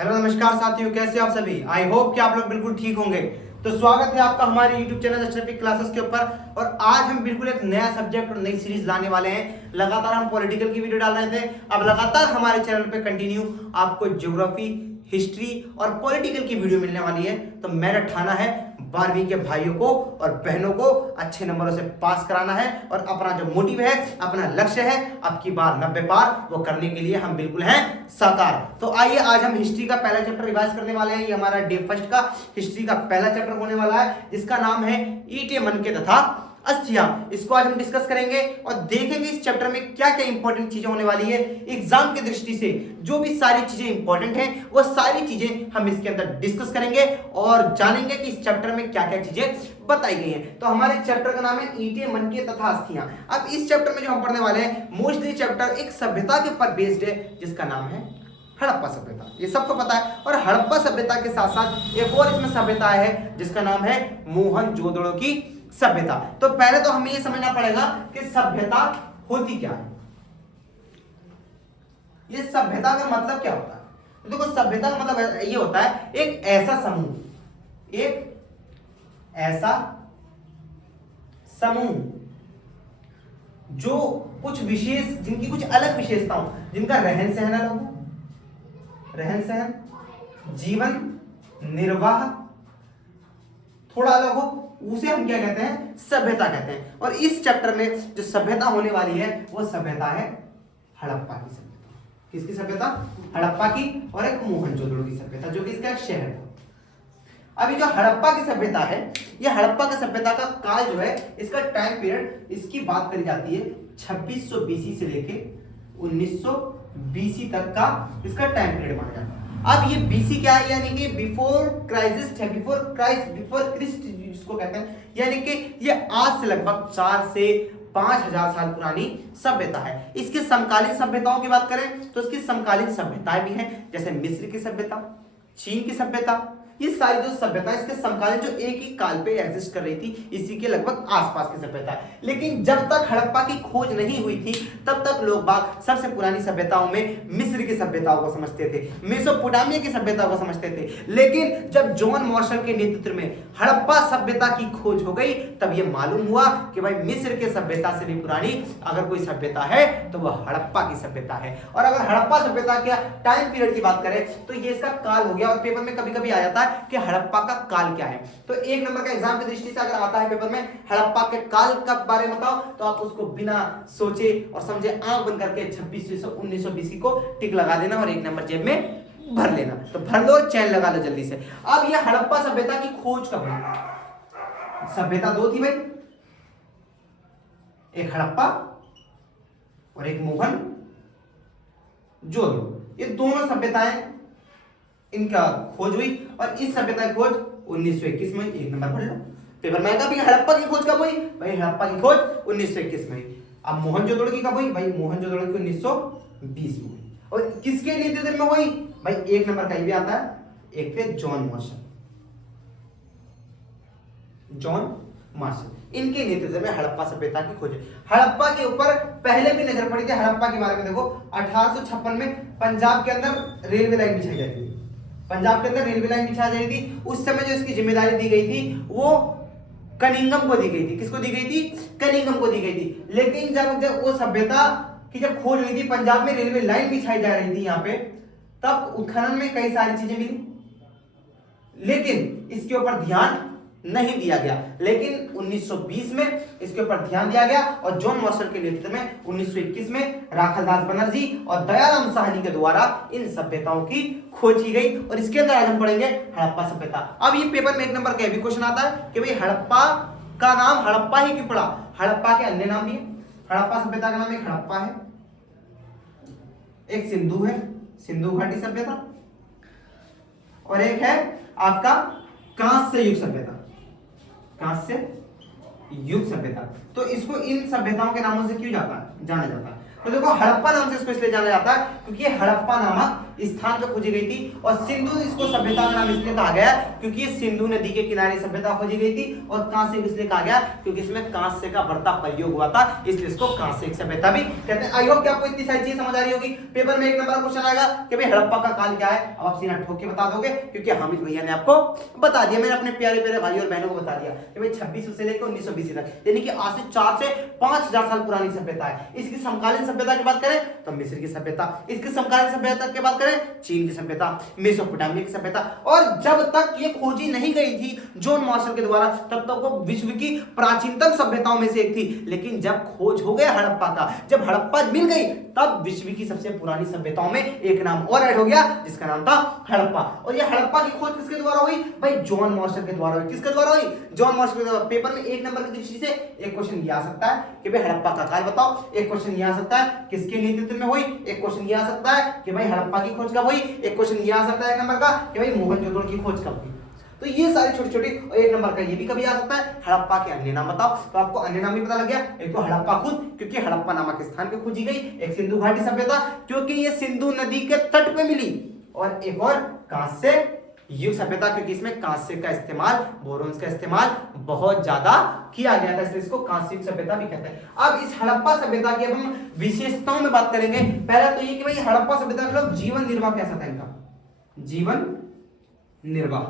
Hello नमस्कार साथियों, कैसे आप सभी। आई होप कि आप लोग बिल्कुल ठीक होंगे। तो स्वागत है आपका हमारे YouTube चैनल अशरफी क्लासेस के ऊपर। और आज हम बिल्कुल एक नया सब्जेक्ट और नई सीरीज लाने वाले हैं। लगातार हम पॉलिटिकल की वीडियो डाल रहे थे, अब लगातार हमारे चैनल पे कंटिन्यू आपको ज्योग्राफी, हिस्ट्री और पॉलिटिकल की वीडियो मिलने वाली है। तो मेरा ठाना है 12वीं के भाइयों को और बहनों को अच्छे नंबरों से पास कराना है और अपना जो मोटिव है, अपना लक्ष्य है, अब की बार 90 पार वो करने के लिए हम बिल्कुल हैं साकार। तो आइए आज हम हिस्ट्री का पहला चैप्टर रिवाइज करने वाले हैं। ये हमारा डे फर्स्ट का हिस्ट्री का पहला चैप्टर होने वाला है, जिसका नाम है ईंटें मनके तथा अस्थियां। इसको आज हम डिस्कस करेंगे और देखेंगे इस चैप्टर में क्या क्या इंपॉर्टेंट चीजें होने वाली है। एग्जाम की दृष्टि से जो भी सारी चीजें इंपॉर्टेंट हैं वो सारी चीजें हम इसके अंदर डिस्कस करेंगे और जानेंगे कि इस चैप्टर में क्या क्या चीजें बताई गई हैं। तो हमारे चैप्टर का नाम है ईंटें मनके तथा अस्थियां। अब इस चैप्टर में जो हम पढ़ने वाले हैं, मोस्टली चैप्टर एक सभ्यता के ऊपर बेस्ड है, जिसका नाम है हड़प्पा सभ्यता। ये सबको पता है। और हड़प्पा सभ्यता के साथ साथ एक और इसमें सभ्यता है, जिसका नाम है मोहनजोदड़ो की सभ्यता। तो पहले तो हमें ये समझना पड़ेगा कि सभ्यता होती क्या है। ये सभ्यता का मतलब क्या होता है। तो देखो, सभ्यता का मतलब ये होता है एक ऐसा समूह, एक ऐसा समूह जो कुछ विशेष, जिनकी कुछ अलग विशेषताओं, जिनका रहन सहन अलग हो, रहन सहन, जीवन निर्वाह थोड़ा अलग हो, उसे हम क्या कहते हैं, सभ्यता कहते हैं। और इस चैप्टर में जो सभ्यता होने वाली है वो सभ्यता है हड़प्पा की सभ्यता। किसकी सभ्यता? हड़प्पा की। और एक मोहनजोदड़ो की सभ्यता, जो कि इसका एक शहर है। अभी जो हड़प्पा की सभ्यता है, ये हड़प्पा की सभ्यता का काल जो है, इसका टाइम पीरियड, इसकी बात करी जाती है 2600 बीसी से लेके 1900 बीसी तक का इसका टाइम पीरियड माना जाता है। अब ये बीसी क्या है, यानी कि बिफोर क्राइस्ट है, बिफोर क्रिस्ट जिसको कहते हैं, यानी कि ये आज से लगभग 4 से 5000 साल पुरानी सभ्यता है। इसकी समकालीन सभ्यताओं की बात करें तो इसकी समकालीन सभ्यताएं भी हैं, जैसे मिस्र की सभ्यता, चीन की सभ्यता। ये सारी जो सभ्यता इसके समकालीन जो एक ही काल पे एग्जिस्ट कर रही थी, इसी के लगभग आसपास की सभ्यता है। लेकिन जब तक हड़प्पा की खोज नहीं हुई थी, तब तक लोग बाग सबसे पुरानी सभ्यताओं में मिस्र की सभ्यताओं को समझते थे, मेसोपोटामिया की सभ्यता को समझते थे। लेकिन जब जॉन मार्शल के नेतृत्व में हड़प्पा सभ्यता की खोज हो गई, तब यह मालूम हुआ कि भाई मिस्र के सभ्यता से भी पुरानी अगर कोई सभ्यता है तो वह हड़प्पा की सभ्यता है। और अगर हड़प्पा सभ्यता के टाइम पीरियड की बात करें तो ये इसका काल हो गया। और पेपर में कभी कभी आ जाता है कि हड़प्पा का काल क्या है। तो एक नंबर का एग्जाम की दृष्टि से अगर आता है पेपर में हड़प्पा के काल का बारे में बताओ, तो आप उसको बिना सोचे और समझे आंख बंद करके 2600 1900 बीसी को टिक लगा देना और एक नंबर जेब में भर लेना। तो भर लो और चैन लगा लो जल्दी से। अब यह हड़प्पा सभ्यता की खोज कब हुई? सभ्यता दो थी भाई, एक हड़प्पा और एक मोहनजोदड़ो। ये दोनों सभ्यताएं, इनका खोज हुई। और इस सभ्यता की खोज 1921 में, एक नंबर भर लो पेपर में। कभी हड़प्पा की खोज कब हुई? भाई हड़प्पा की खोज 1921 में हुई। अब मोहनजोदड़ो की कब हुई? भाई मोहनजोदड़ो की 1920 में हुई। और किसके नेतृत्व में हुई? भाई एक नंबर का ये भी आता है, एक थे जॉन मार्शल, जॉन मार्शल, इनके नेतृत्व में हड़प्पा सभ्यता की खोज। हड़प्पा के ऊपर पहले भी नजर पड़ी थी। हड़प्पा के बारे में देखो, 1856 में पंजाब के अंदर रेलवे लाइन बिछाई जाती थी, पंजाब के अंदर रेलवे लाइन बिछाई जाती थी। उस समय जो इसकी जिम्मेदारी दी गई थी वो कनिंघम को दी गई थी। किसको दी गई थी? कनिंघम को दी गई थी। लेकिन जब वो सभ्यता की जब खोज हुई थी, पंजाब में रेलवे लाइन बिछाई जा रही थी यहाँ पे, तब उत्खनन में कई सारी चीजें मिली, लेकिन इसके ऊपर ध्यान नहीं दिया गया। लेकिन 1920 में इसके ऊपर ध्यान दिया गया और जॉन मार्शल के नेतृत्व में 1921 में राखालदास बनर्जी और दयाराम साहनी के द्वारा इन सभ्यताओं की खोज की गई। और इसके अंदर आज हम पढ़ेंगे हड़प्पा सभ्यता। अब ये पेपर में एक नंबर का भी क्वेश्चन आता है कि भाई हड़प्पा का नाम हड़प्पा ही क्यों पड़ा? हड़प्पा के अन्य नाम भी है। हड़प्पा सभ्यता का नाम एक हड़प्पा है, एक सिंधु है, सिंधु घाटी सभ्यता, और एक है आपका कांस्य युग सभ्यता, कांस्य युग सभ्यता। तो इसको इन सभ्यताओं के नामों से क्यों जाना जाता है? तो देखो हड़प्पा नाम से इसको इसलिए जाना जाता है क्योंकि ये हड़प्पा नामक स्थान पर खोजी गई थी, और सिंधु इसको सभ्यता का नाम इसलिए कहा गया क्योंकि ये सिंधु नदी के किनारे सभ्यता खोजी गई थी, और कांस्य इसलिए कहा गया क्योंकि इसमें कांस्य का बढ़ता प्रयोग हुआ था, इसलिए इसको कांस्य सभ्यता भी कहते हैं। आई होप कि आपको इतनी सारी चीजें समझ आ रही होगी। पेपर में 1 नंबर का क्वेश्चन आएगा कि भाई हड़प्पा का काल क्या है, अब आप सीधा ठोक के बता दोगे क्योंकि हामिद भैया ने आपको बता दिया, मैंने अपने प्यारे प्यारे भाई और बहनों को बता दिया कि भाई 2600 से लेकर 1920 तक, यानी कि आज से 4 से 5000 साल पुरानी सभ्यता है। इसकी समकालीन सभ्यता की बात करें तो मिस्र की सभ्यता, इसकी समकालीन सभ्यता की बात करें चीन की सभ्यता, मेसोपोटामिया की सभ्यता, और जब तक ये खोजी नहीं गई थी जॉन मार्शल के द्वारा तब तक वो विश्व की प्राचीनतम सभ्यताओं में से एक थी। लेकिन जब खोज हो गया हड़प्पा का, जब हड़प्पा मिल गई तब विश्व की सबसे पुरानी सभ्यताओं में एक नाम और ऐड हो गया जिसका नाम था हड़प्पा। और ये हड़प्पा की खोज किसके द्वारा हुई भाई? जॉन मार्शल के द्वारा हुई। किसके द्वारा हुई? जॉन मार्शल के द्वारा। पेपर में 1 नंबर की दृष्टि से एक क्वेश्चन ये आ सकता है कि भाई हड़प्पा का काल बताओ, एक क्वेश्चन ये आ सकता है किसके नेतृत्व में हुई, एक क्वेश्चन ये आ सकता है कि भाई हड़प्पा की खोज कब हुई, एक क्वेश्चन ये आ सकता है 1 नंबर का कि भाई मोहनजोदड़ो की खोज कब हुई। तो ये सारी छोटी छोटी, और 1 नंबर का ये भी कभी आ सकता है हड़प्पा के अन्य नाम बताओ, तो आपको अन्य नाम भी पता लग गया। एक तो हड़प्पा खुद क्योंकि हड़प्पा नामक स्थान पे खोजी गई, एक सिंधु घाटी सभ्यता क्योंकि ये सिंधु नदी के तट पे मिली, और एक और कांस्य युग सभ्यता क्योंकि इसमें कांस्य का इस्तेमाल, बोरोन्स का इस्तेमाल बहुत ज्यादा किया गया था, इसलिए इसको कांस्य युग सभ्यता भी कहते हैं। अब इस हड़प्पा सभ्यता की अब हम विशेषताओं में बात करेंगे। पहला तो ये कि भाई हड़प्पा सभ्यता के लोग जीवन निर्वाह कैसा था इनका, जीवन निर्वाह।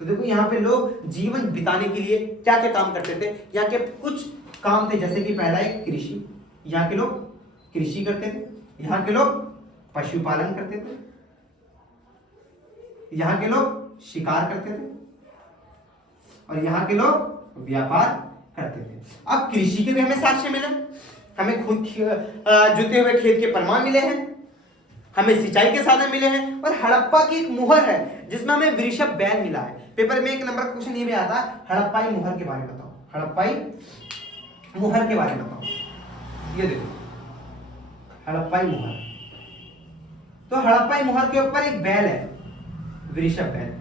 तो देखो यहाँ पे लोग जीवन बिताने के लिए क्या क्या काम करते थे, यहाँ के कुछ काम थे जैसे कि पहला एक कृषि, यहाँ के लोग कृषि करते थे, यहाँ के लोग पशुपालन करते थे, यहाँ के लोग शिकार करते थे, और यहाँ के लोग व्यापार करते थे। अब कृषि के भी हमें साक्ष्य मिले, हमें खुद जुते हुए खेत के प्रमाण मिले हैं, हमें सिंचाई के साधन मिले हैं, और हड़प्पा की एक मुहर है जिसमें हमें वृषभ बैल मिला है। पेपर में 1 नंबर का क्वेश्चन ये भी आता है हड़प्पाई मुहर के बारे में बताओ, हड़प्पाई मुहर के बारे में बताओ। ये देखो हड़प्पाई मुहर, तो हड़प्पाई मुहर के ऊपर एक बैल है, वृषभ बैल,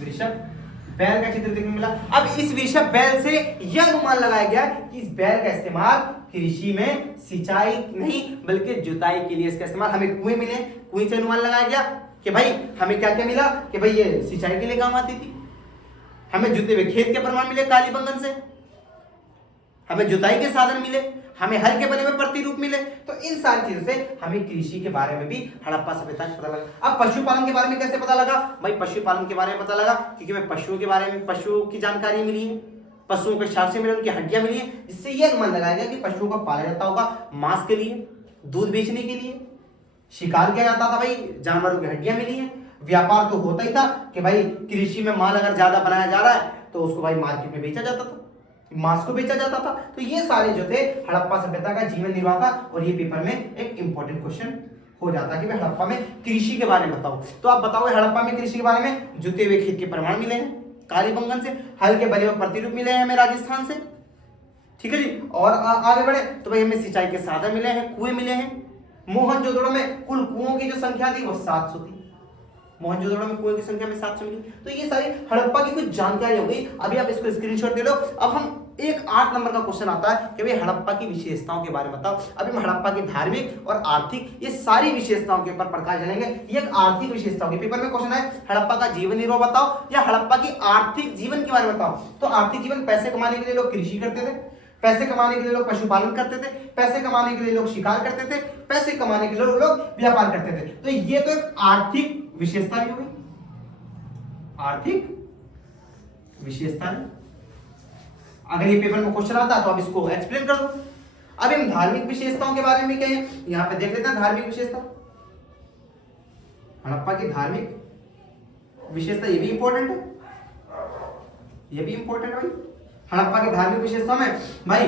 वृषभ बैल का चित्र देखने मिला। अब इस वृषभ बैल से यह अनुमान लगाया गया कि इस बैल का इस्तेमाल कृषि में सिंचाई नहीं बल्कि जुताई के लिए इसका इस्तेमाल, हमें कुएं मिले, कुएं से अनुमान लगाया गया कि भाई हमें क्या क्या मिला कि भाई ये सिंचाई के लिए काम आती थी, हमें जुते हुए खेत के प्रमाण मिले कालीबंगन से, हमें जुताई के साधन मिले, हमें हल के बने हुए प्रतिरूप मिले। तो इन सारी चीजों से हमें कृषि के बारे में भी हड़प्पा सभ्यता का पता लगा। अब पशुपालन के बारे में कैसे पता लगा भाई? पशुपालन के बारे में पता लगा क्योंकि मैं पशुओं के बारे में, पशुओं की जानकारी मिली है, पशुओं के साक्ष्य मिले, उनकी हड्डियां मिली है, जिससे यह अनुमान लगाया गया कि पशुओं को पाला जाता होगा मांस के लिए, दूध बेचने के लिए, शिकार किया जाता था भाई, जानवरों की हड्डियां मिली है, व्यापार तो होता ही था कि भाई कृषि में माल अगर ज्यादा बनाया जा रहा है तो उसको भाई मार्केट में बेचा जाता था, मांस को बेचा जाता था। तो ये सारे जो थे हड़प्पा सभ्यता का जीवन निर्वाह था, और ये पेपर में एक इंपॉर्टेंट क्वेश्चन हो जाता है कि भाई हड़प्पा में कृषि के बारे में बताओ। तो आप बताओ हड़प्पा में कृषि के बारे में जुते हुए खेत के प्रमाण मिले हैं कालीबंगन से, हल के बने हुए प्रतिरूप मिले हैं हमें राजस्थान से, ठीक है जी। और आगे बढ़े तो भाई हमें सिंचाई के साधन मिले हैं, कुएं मिले हैं। मोहनजोदड़ो में कुल कुओं की जो संख्या थी वो 700 थी, मोहनजोदड़ो में कुएं की संख्या में 700 मिली। तो ये सारी हड़प्पा की कुछ जानकारी हो गई। अभी आप इसको स्क्रीनशॉट ले लो। अब हम एक 8 नंबर का क्वेश्चन आता है कि भाई हड़प्पा की विशेषताओं के बारे में बताओ। अभी हम हड़प्पा की धार्मिक और आर्थिक ये सारी विशेषताओं के ऊपर प्रकाश डालेंगे। ये एक आर्थिक विशेषताओं के पेपर में क्वेश्चन है, हड़प्पा का जीवन निर्वाह बताओ या हड़प्पा की आर्थिक जीवन के बारे में बताओ। तो आर्थिक जीवन, पैसे कमाने के लिए लोग कृषि करते थे, पैसे कमाने के लिए लोग पशुपालन करते थे, पैसे कमाने के लिए लोग शिकार करते थे, पैसे कमाने के लिए लोग व्यापार करते थे। तो ये तो एक आर्थिक विशेषता भी हो गई, आर्थिक विशेषता। अगर ये पेपर में क्वेश्चन आता है तो आप इसको एक्सप्लेन कर दो। अब हम धार्मिक विशेषताओं के बारे में कहें, यहां पे देख लेते हैं धार्मिक विशेषता, हड़प्पा की धार्मिक विशेषता, ये भी इंपॉर्टेंट है, ये भी इंपॉर्टेंट है भाई। हड़प्पा की धार्मिक विशेषता में भाई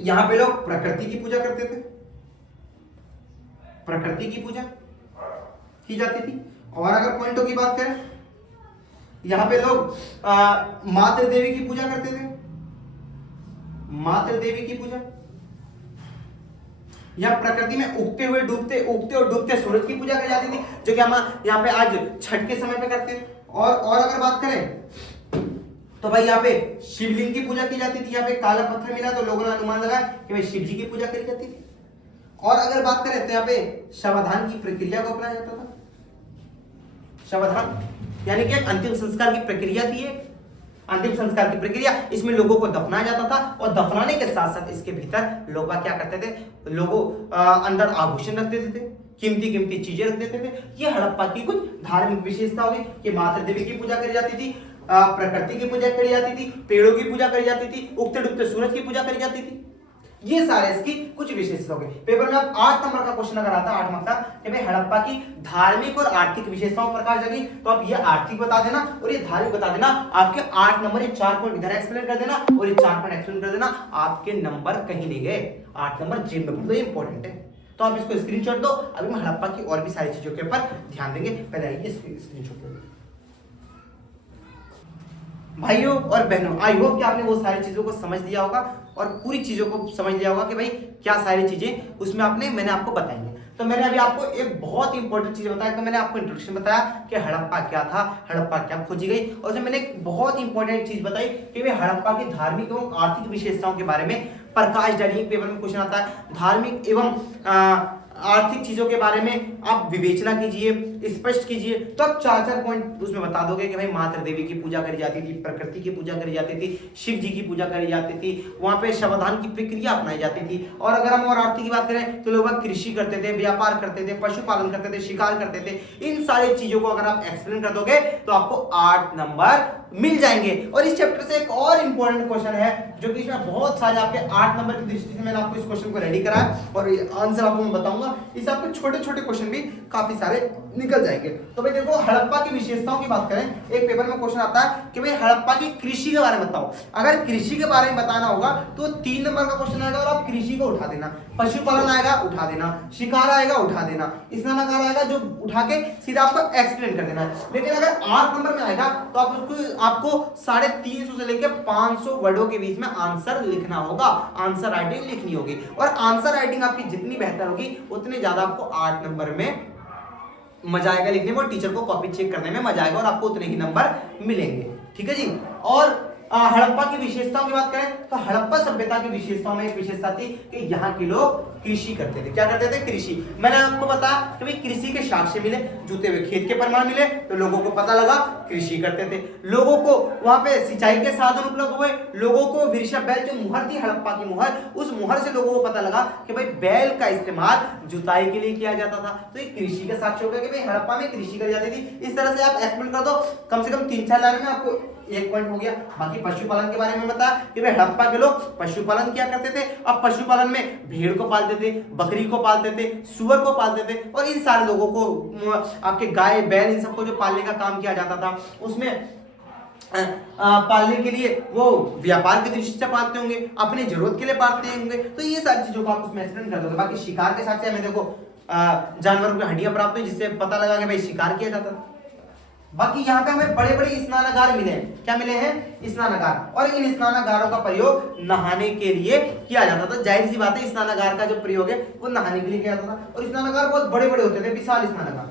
यहां पे लोग प्रकृति की पूजा करते थे, प्रकृति की पूजा की जाती थी। और अगर पॉइंटों की बात करें, यहां पे लोग मातृ देवी की पूजा करते थे, मातृ देवी की पूजा। यहां प्रकृति में उगते और डूबते सूरज की पूजा की जाती थी, जो कि हम यहाँ पे आज छठ के समय पे करते हैं। और अगर बात करें तो भाई यहाँ पे शिवलिंग की पूजा की जाती थी, यहाँ पे काला पत्थर मिला तो लोगों ने अनुमान लगाया कि भाई शिव जी की पूजा करी जाती थी। और अगर बात करें तो यहाँ पे शवधान की प्रक्रिया को अपनाया जाता था। शवधान यानी कि एक अंतिम संस्कार की प्रक्रिया थी, अंतिम संस्कार की प्रक्रिया, इसमें लोगों को दफनाया जाता था और दफनाने के साथ साथ इसके भीतर लोग क्या करते थे, लोगों अंदर आभूषण रख देते थे, कीमती कीमती चीजें रख देते थे। ये हड़प्पा की कुछ धार्मिक विशेषता होगी कि माता देवी की पूजा करी जाती थी, प्रकृति की पूजा करी जाती थी, पेड़ों की पूजा करी जाती थी, उगते डूबते सूरज की पूजा करी जाती थी। ये सारे इसकी कुछ विशेषता हो गई। पेपर में आप 8 नंबर का क्वेश्चन अगर आता है 8 मार्क्स का कि भाई हड़प्पा की धार्मिक और आर्थिक विशेषताओं पर प्रकाश डाली, तो आप ये आर्थिक बता देना और ये धार्मिक बता देना। आपके 8 नंबर, ये 4 पॉइंट इधर एक्सप्लेन कर देना और ये 4 पॉइंट एक्सप्लेन कर देना, आपके नंबर कहीं नहीं गए, 8 नंबर जेब में, तो ये इंपॉर्टेंट है। तो आप इसको स्क्रीनशॉट दो। अभी हम हड़प्पा की और भी सारी चीजों के ऊपर ध्यान देंगे, पहले आइए स्क्रीनशॉट दो। भाइयों और बहनों, आई होप कि आपने वो सारी चीजों को समझ लिया होगा और पूरी चीजों को समझ लिया होगा कि भाई क्या सारी चीजें उसमें मैंने आपको बताएंगे। तो मैंने अभी आपको एक बहुत इंपॉर्टेंट चीज बताया, तो मैंने आपको इंट्रोडक्शन बताया कि हड़प्पा क्या था, हड़प्पा क्या खोजी गई, और उसमें मैंने एक बहुत इंपॉर्टेंट चीज बताई कि भाई हड़प्पा की धार्मिक एवं आर्थिक विशेषताओं के बारे में प्रकाश डालिए। पेपर में क्वेश्चन आता है, धार्मिक एवं आर्थिक चीजों के बारे में आप विवेचना कीजिए, स्पष्ट कीजिए, तो आप 4 पॉइंट उसमें बता दोगे कि भाई माता देवी की पूजा करी जाती थी, प्रकृति की पूजा करी जाती थी, शिव जी की पूजा करी जाती थी, वहां पे शवधान की प्रक्रिया अपनाई जाती थी। और अगर हम और आर्थिक की बात करें तो लोग कृषि करते थे, व्यापार करते थे, पशुपालन करते थे, शिकार करते थे। इन सारी चीजों को अगर आप एक्सप्लेन कर दोगे तो आपको 8 नंबर मिल जाएंगे। और इस चैप्टर से एक और इंपॉर्टेंट क्वेश्चन है जो कि इसमें बहुत सारे आपके 8 नंबर की दृष्टि से मैंने आपको इस क्वेश्चन को रेडी करा है और आंसर आपको मैं बताऊंगा। इस आपके छोटे छोटे क्वेश्चन भी काफी सारे निकल जाएंगे। तो भाई देखो, हड़प्पा की विशेषताओं की बात करें, एक पेपर में क्वेश्चन आता है कि भाई हड़प्पा की कृषि के बारे में बताओ। अगर कृषि के बारे में बताना होगा तो 3 नंबर का क्वेश्चन आएगा और आप कृषि को उठा देना, पशुपालन आएगा उठा देना, शिकार आएगा उठा देना, स्नानागार आएगा जो उठा के सीधा आपको एक्सप्लेन कर देना है। लेकिन अगर 8 नंबर में आएगा तो आपको 350 से लेकर 500 वर्डों के बीच में आंसर लिखना होगा, आंसर राइटिंग लिखनी होगी। और आंसर राइटिंग आपकी जितनी बेहतर होगी उतने ज्यादा आपको 8 नंबर में मजा आएगा लिखने में और टीचर को कॉपी चेक करने में मजा आएगा और आपको उतने ही नंबर मिलेंगे। ठीक है जी। और हड़प्पा की विशेषताओं की बात करें तो हड़प्पा सभ्यता की विशेषताओं में एक विशेषता थी कि यहाँ के लोग कृषि करते थे। क्या करते थे? कृषि। मैंने आपको बताया कि भाई कृषि के साक्ष्य मिले, जुते हुए खेत के प्रमाण मिले, तो लोगों को पता लगा कृषि करते थे। लोगों को वहां पे सिंचाई के साधन उपलब्ध हुए, लोगों को वृषभ बैल जो मुहर थी हड़प्पा की मुहर, उस मुहर से लोगों को पता लगा कि भाई बैल का इस्तेमाल जुताई के लिए किया जाता था। तो ये कृषि के साक्ष्य हो गया कि भाई हड़प्पा में कृषि करी जाती थी। इस तरह से आप एक्सप्लेन कर दो, कम से कम 3-4 लाइन में आपको 1 पॉइंट हो गया। बाकी पशुपालन के बारे में बता कि भाई हड़प्पा के लोग पशुपालन क्या करते थे। अब पशुपालन में भेड़ को पालते थे, बकरी को पालते थे, सुअर को पालते थे और इन सारे लोगों को आपके गाय बैल इन सबको जो पालने का काम किया जाता था उसमें पालने के लिए वो व्यापार की दृष्टि से पालते होंगे, अपने जरूरत के लिए पालते होंगे। तो ये सारी चीजों को आप उसमें एक्सप्लेन कर दोगे। बाकी शिकार के साथ हमें देखो जानवरों की हड्डियां प्राप्त हुई जिससे पता लगा कि भाई शिकार किया जाता था। बाकी यहाँ पे हमें बड़े बड़े स्नानागार मिले हैं। क्या मिले हैं? स्नानागार। और इन स्नानागारों का प्रयोग नहाने के लिए किया जाता था। जाहिर सी बात है स्नानागार का जो प्रयोग है वो नहाने के लिए किया जाता था और स्नानागार बहुत बड़े बड़े होते थे, विशाल स्नानागार।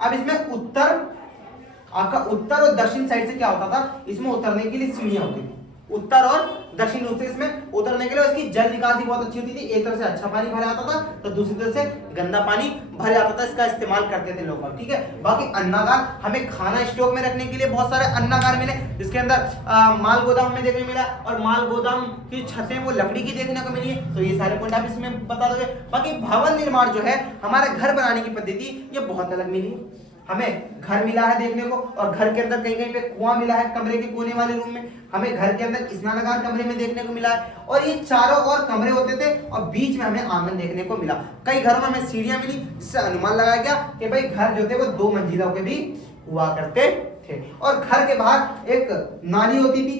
अब इसमें उत्तर और दक्षिण साइड से क्या होता था, इसमें उतरने के लिए सीढ़ियां होती थी। उत्तर और दक्षिण रूप से इसमें उतरने के लिए इसकी जल निकासी बहुत अच्छी होती थी। एक तरफ से अच्छा पानी भरा आता था तो दूसरी तरफ से गंदा पानी भर जाता था। इसका इस्तेमाल करते थे लोग। ठीक है। बाकी अन्नागार, हमें खाना स्टॉक में रखने के लिए बहुत सारे अन्नागार मिले जिसके अंदर माल गोदाम हमें देखने मिला और माल गोदाम की छतें वो लकड़ी की देखने को मिली। तो ये सारे पॉइंट आप इसमें बता दोगे। बाकी भवन निर्माण जो है, हमारे घर बनाने की पद्धति ये बहुत अलग मिली। हमें घर मिला है देखने को और घर के अंदर कहीं कहीं पे कुआं मिला है कमरे के कोने वाले रूम में। हमें घर के अंदर स्नानागार कमरे में देखने को मिला है और ये चारों ओर कमरे होते थे और बीच में हमें आंगन देखने को मिला। कई घरों में हमें सीढ़ियां मिली जिससे अनुमान लगाया गया कि भाई घर जो थे वो 2 मंजिलों के भी हुआ करते थे। और घर के बाहर एक नाली होती थी,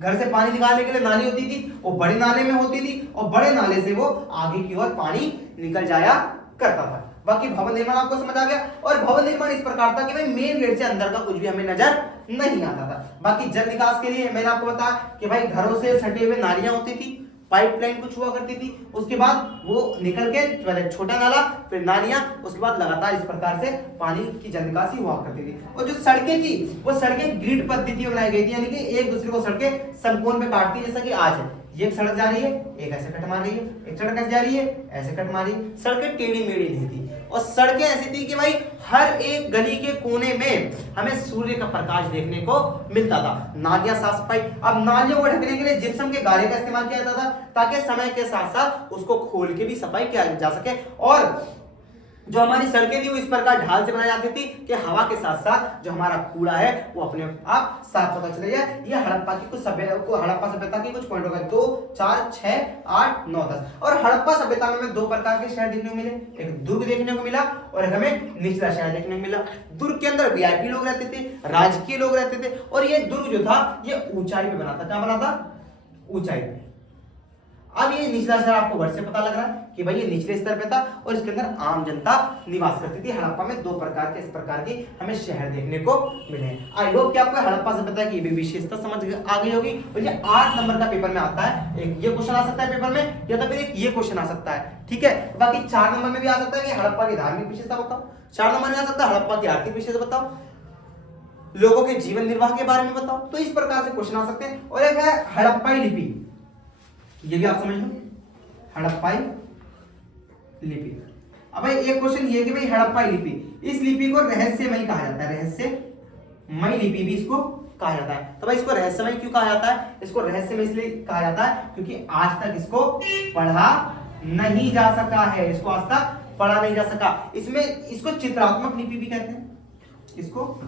घर से पानी निकालने के लिए नाली होती थी, वो बड़े नाले में होती थी और बड़े नाले से वो आगे की ओर पानी निकल जाया करता था। बाकी भवन निर्माण आपको समझ आ गया। और भवन निर्माण इस प्रकार था कि भाई मेन गेट से अंदर का कुछ भी हमें नजर नहीं आता था। बाकी जल निकास के लिए मैंने आपको बताया कि भाई घरों से सटे हुए नालियां होती थी, पाइपलाइन कुछ हुआ करती थी, उसके बाद वो निकल के पहले छोटा नाला फिर नालियां, उसके बाद लगातार इस प्रकार से पानी की जल निकासी हुआ करती थी। और जो सड़कें थी वो सड़कें ग्रिड पद्धति में बनाई गई थी, यानी कि एक दूसरे को सड़कें समकोण में काटती है, जैसा कि आज है ये एक सड़क जा रही है, एक ऐसे कट मार रही है, एक सड़क ऐसे जा रही है, ऐसे कट मार रही है। सड़कें टेढ़ी मेढ़ी नहीं थी और सड़कें ऐसी थी कि भाई हर एक गली के कोने में हमें सूर्य का प्रकाश देखने को मिलता था। नालियां साफ सफाई, अब नालियों को ढकने के लिए जिप्सम के गारे का इस्तेमाल किया जाता था ताकि समय के साथ साथ उसको खोल के भी सफाई किया जा सके। और जो हमारी सड़कें थी वो इस प्रकार ढाल से बनाई जाती थी कि हवा के साथ साथ जो हमारा कूड़ा है वो अपने आप साफ होता चला जाए। ये हड़प्पा की कुछ हड़प्पा सभ्यता की कुछ पॉइंट हो गए, 2, 4, 6, 8, 9, 10। और हड़प्पा सभ्यता में हमें दो प्रकार के शहर देखने को मिले, एक दुर्ग देखने को मिला और एक हमें निचला शहर देखने को मिला। दुर्ग के अंदर वीआईपी लोग रहते थे, राजकीय लोग रहते थे और ये दुर्ग जो था ये ऊंचाई पे बना था। क्या बना था? ऊंचाई पे। अब ये निचला शहर आपको वर्ड से पता लग रहा है कि भाई ये निचले स्तर पे था और इसके अंदर आम जनता निवास करती थी। हड़प्पा में दो प्रकार के इस प्रकार की हमें शहर देखने को मिले। आई होप कि आपको हड़प्पा सभ्यता की विशेषता समझ आ गई होगी। और ये 8 नंबर का पेपर में आता है, एक ये क्वेश्चन आ सकता है पेपर में या तो फिर एक ये क्वेश्चन आ सकता है, ठीक है। बाकी 4 नंबर में भी आ सकता है कि हड़प्पा की धार्मिक विशेषता बताओ, 4 नंबर में आ सकता है हड़प्पा की आर्थिक विशेषता बताओ, लोगों के जीवन निर्वाह के बारे में बताओ। तो इस प्रकार से क्वेश्चन आ सकते हैं। और एक है हड़प्पाई लिपि, ये भी आप समझ लो, हड़प्पाई लिपि। अब भाई एक क्वेश्चन ये कि भाई हड़प्पाई लिपि, इस लिपि को रहस्यमयी कहा जाता है, रहस्यमयी लिपि भी इसको कहा जाता है। तो भाई इसको रहस्यमयी क्यों कहा जाता है? इसको रहस्यमयी इसलिए कहा जाता है क्योंकि आज तक इसको पढ़ा नहीं जा सका है, इसको आज तक पढ़ा नहीं जा सका। इसमें इसको चित्रात्मक लिपि भी कहते हैं, इसको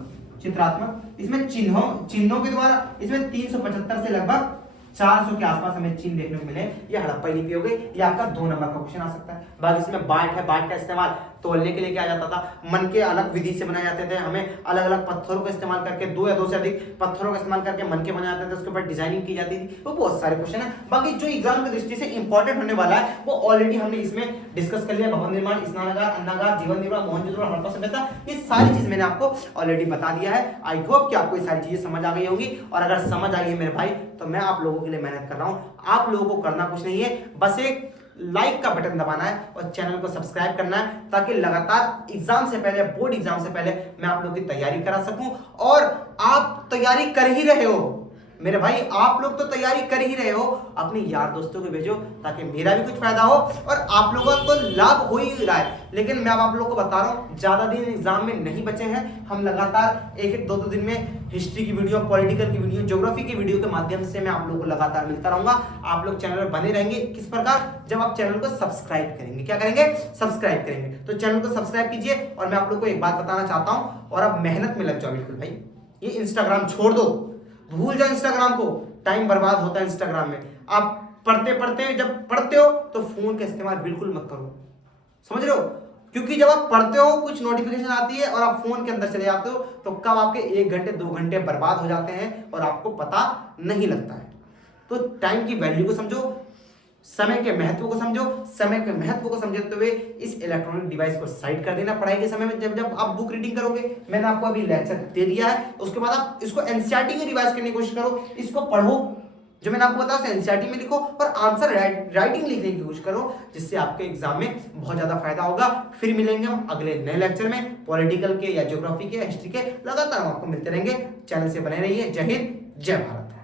चित्रात्मक। इसमें चिन्हों के द्वारा इसमें 375 से लगभग 400 के आसपास हमें चिन्ह देखने को मिले। ये हड़प्पाई लिपि हो गई। ये आपका 2 नंबर का क्वेश्चन आ सकता है। बाकी इसमें बाट है, बाट का इस्तेमाल तोलने के लिए किया जाता था, मन के अलग विधि से बनाए जाते थे। हमें अलग अलग पत्थरों का इस्तेमाल करके 2 या 2 से अधिक पत्थरों का इस्तेमाल करके मन के बनाए जाते थे, उसके ऊपर डिजाइनिंग की जाती थी। वो बहुत सारे क्वेश्चन है। बाकी जो एग्जाम की दृष्टि से इंपॉर्टेंट होने वाला है वो ऑलरेडी हमने इसमें डिस्कस कर लिया। भवन निर्माण, स्नानागार, अन्नागार, जीवन निर्वाह, मोहनजोदड़ो, हड़प्पा सभ्यता, ये सारी चीज मैंने आपको ऑलरेडी बता दिया है। आई होप कि आपको ये सारी चीजें समझ आ गई होंगी। और अगर समझ आई है मेरे भाई तो मैं आप लोगों के लिए मेहनत कर रहा हूं। आप लोगों को करना कुछ नहीं है, बस एक लाइक का बटन दबाना है और चैनल को सब्सक्राइब करना है ताकि लगातार एग्जाम से पहले, बोर्ड एग्जाम से पहले मैं आप लोगों की तैयारी करा सकूं। और आप तैयारी कर ही रहे हो मेरे भाई, आप लोग तो तैयारी कर ही रहे हो, अपने यार दोस्तों को भेजो ताकि मेरा भी कुछ फायदा हो और आप लोगों को लाभ हो ही रहा है। लेकिन मैं आप लोगों को बता रहा हूं ज्यादा दिन एग्जाम में नहीं बचे हैं। हम लगातार एक 2 दिन में हिस्ट्री की वीडियो, पॉलिटिकल की वीडियो, ज्योग्राफी की वीडियो के माध्यम से मैं आप लोगों को लगातार मिलता रहूंगा। आप लोग चैनल पर बने रहेंगे। किस प्रकार? जब आप चैनल को सब्सक्राइब करेंगे। क्या करेंगे? सब्सक्राइब करेंगे। तो चैनल को सब्सक्राइब कीजिए। और मैं आप लोग को एक बात बताना चाहता हूं, और अब मेहनत में लग जाओ बिल्कुल भाई। ये इंस्टाग्राम छोड़ दो, भूल जाओ इंस्टाग्राम को, टाइम बर्बाद होता है इंस्टाग्राम में। आप पढ़ते जब पढ़ते हो तो फोन का इस्तेमाल बिल्कुल मत करो, समझ रहे हो? क्योंकि जब आप पढ़ते हो कुछ नोटिफिकेशन आती है और आप फोन के अंदर चले जाते हो तो कब आपके 1 घंटे 2 घंटे बर्बाद हो जाते हैं और आपको पता नहीं लगता है। तो टाइम की वैल्यू को समझो, समय के महत्व को समझो। समय के महत्व को समझते हुए इस इलेक्ट्रॉनिक डिवाइस को साइड कर देना पढ़ाई के समय में। जब आप बुक रीडिंग करोगे, मैंने आपको अभी लेक्चर दे दिया है, उसके बाद आप इसको एनसीईआरटी में रिवाइज करने की कोशिश करो, इसको पढ़ो जो मैंने आपको बताया एनसीईआरटी में लिखो और आंसर राइटिंग लिखने की कोशिश करो, जिससे आपके एग्जाम में बहुत ज्यादा फायदा होगा। फिर मिलेंगे हम अगले नए लेक्चर में, पॉलिटिकल के या ज्योग्राफी के या हिस्ट्री के। लगातार हम आपको मिलते रहेंगे। चैनल से बने रहिए। जय हिंद, जय भारत।